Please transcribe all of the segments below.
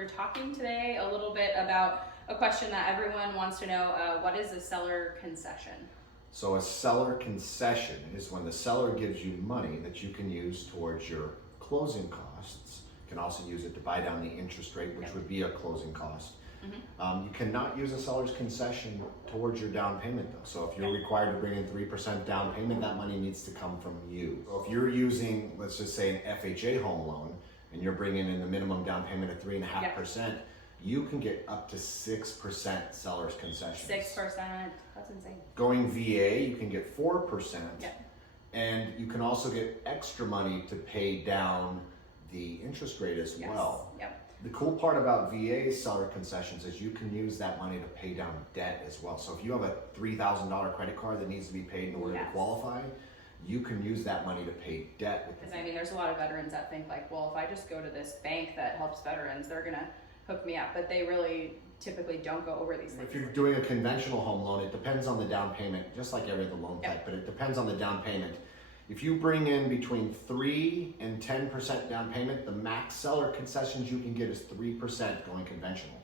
we're talking today a little bit about a question that everyone wants to know. What is a seller concession? So a seller concession is when the seller gives you money that you can use towards your closing costs. You can also use it to buy down the interest rate, which would be a closing cost. You cannot use a seller's concession towards your down payment though. So if you're required to bring in 3% down payment, that money needs to come from you. So if you're using, let's just say an FHA home loan, and you're bringing in the minimum down payment of 3.5%, you can get up to 6% seller's concessions. 6%, that's insane. Going VA, you can get 4%. And you can also get extra money to pay down the interest rate as well. The cool part about VA seller concessions is you can use that money to pay down debt as well. So if you have a $3,000 credit card that needs to be paid in order to qualify, you can use that money to pay debt. Because I mean, there's a lot of veterans that think like, well, if I just go to this bank that helps veterans, they're gonna hook me up, but they really typically don't go over these things. If you're doing a conventional home loan, it depends on the down payment, just like every other loan type, but it depends on the down payment. If you bring in between 3 and 10% down payment, the max seller concessions you can get is 3% going conventional.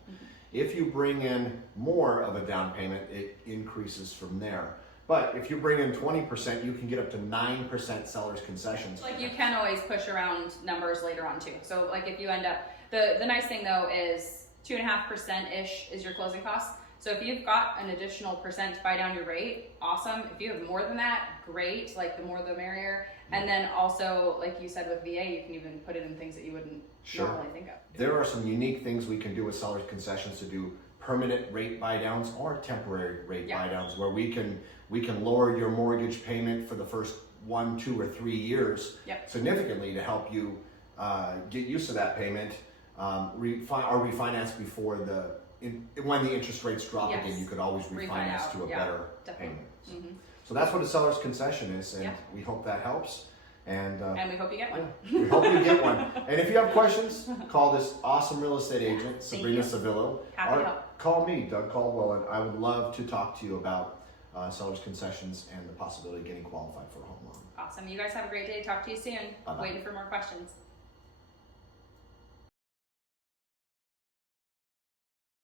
If you bring in more of a down payment, it increases from there. But if you bring in 20%, you can get up to 9% seller's concessions. Like you can always push around numbers later on too. So like if you end up, the nice thing though is 2.5%-ish is your closing costs. So if you've got an additional percent to buy down your rate, awesome. If you have more than that, great. Like the more the merrier. And then also, like you said with VA, you can even put it in things that you wouldn't normally think of. There are some unique things we can do with seller's concessions to do permanent rate buy downs or temporary rate buy downs, where we can lower your mortgage payment for the first 1, 2, or 3 years significantly to help you get used to that payment, or refinance before when the interest rates drop again. You could always refinance to a better payment. So that's what a seller's concession is, and we hope that helps. And we hope you get one. We hope you get one. And if you have questions, call this awesome real estate agent, Sabrina Savillo. Happy to help. Call me, Doug Caldwell, and I would love to talk to you about seller's concessions and the possibility of getting qualified for a home loan. Awesome. You guys have a great day. Talk to you soon. Bye-bye. Waiting for more questions.